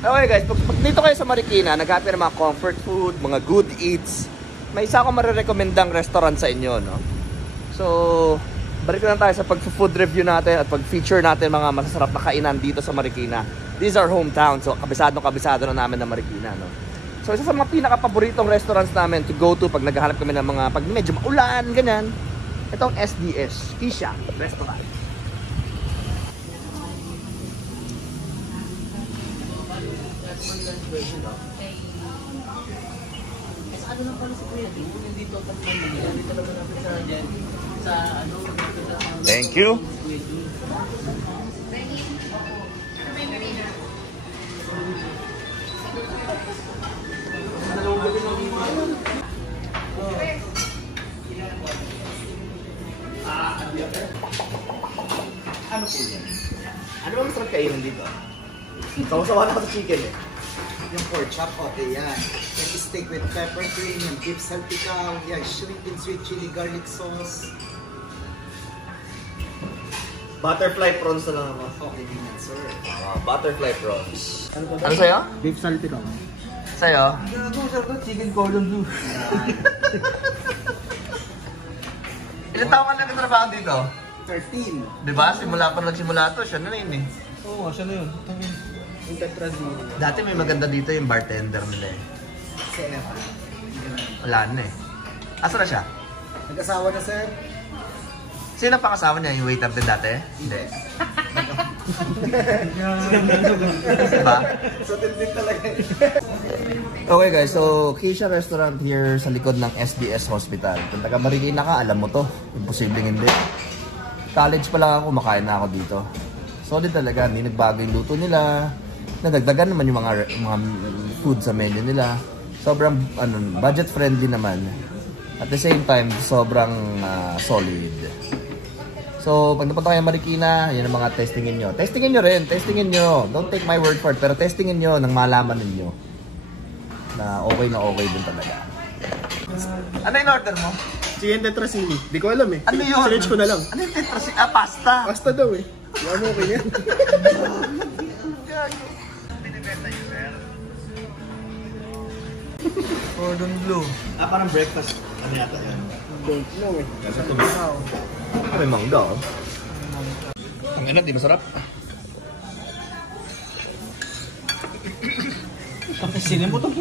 Okay guys, pag dito kayo sa Marikina, naghahanap ng mga comfort food, mga good eats, may isa akong marirekomendang restaurant sa inyo, no? So, balik lang tayo sa pag-food review natin at pag-feature natin mga masasarap na kainan dito sa Marikina. These are hometown, so kabisado na namin na Marikina, no? So, isa sa mga pinaka-paboritong restaurants namin to go to pag naghahanap kami ng mga, pag medyo maulan, ganyan, itong SDS, Kisha Restaurant. Ano lang pala si Kuya, dito talaga natin sa ano. Thank you. Ano po yan? Ano ba masarap kainin dito? Sawa-sawa na ako sa chicken eh. Yung pork chop, okay yan. Yung steak with pepper cream, yung beef salpicao, yan, shrimp and sweet chili garlic sauce. Butterfly prawns na lang ako. Okay din yan, sir. Butterfly prawns. Ano sa'yo? Beef salpicao. Sa'yo? Chicken cordon bleu. Ilan taon ka na nagtrabaho dito? 13. Diba? Simula pa nagsimula to, siya na yun eh. Oo, siya na yun. Yung Petra Zero. Dati may maganda dito yung bartender nila eh. Si Eva. Wala na eh. Asa na siya? Nag-asawa na, sir? Sino ang pangasawa niya? Yung waiter din dati? Hindi. Diba? So, din talaga. Okay guys, so Kisha Restaurant here sa likod ng SDS Hospital. Kung taga Marikina ka, alam mo to. Imposibleng hindi. College pa lang ako, makain na ako dito. Solid talaga, hindi nagbago yung luto nila. Nadagdagan naman yung mga food sa menu nila. Sobrang budget friendly naman. At the same time, sobrang solid. So, pag napunta kayo Marikina, yan ang mga testingin nyo. Testingin nyo rin, testingin nyo. Don't take my word for it, pero testingin nyo nang malaman ninyo na okay din talaga. Ano yung order mo? Chicken tetrasini. Di ko alam eh. Ano yun? Search ko na lang. Ano yung tetrasini? Pasta! Pasta daw eh. Wala mo okay yan. Binibenta nyo, sir? Cordon bleu. Parang breakfast. Ano yata yan? Don't know eh. Kasi tumisaw. May mangga oh. Ang ina, di masarap. Sinin mo to.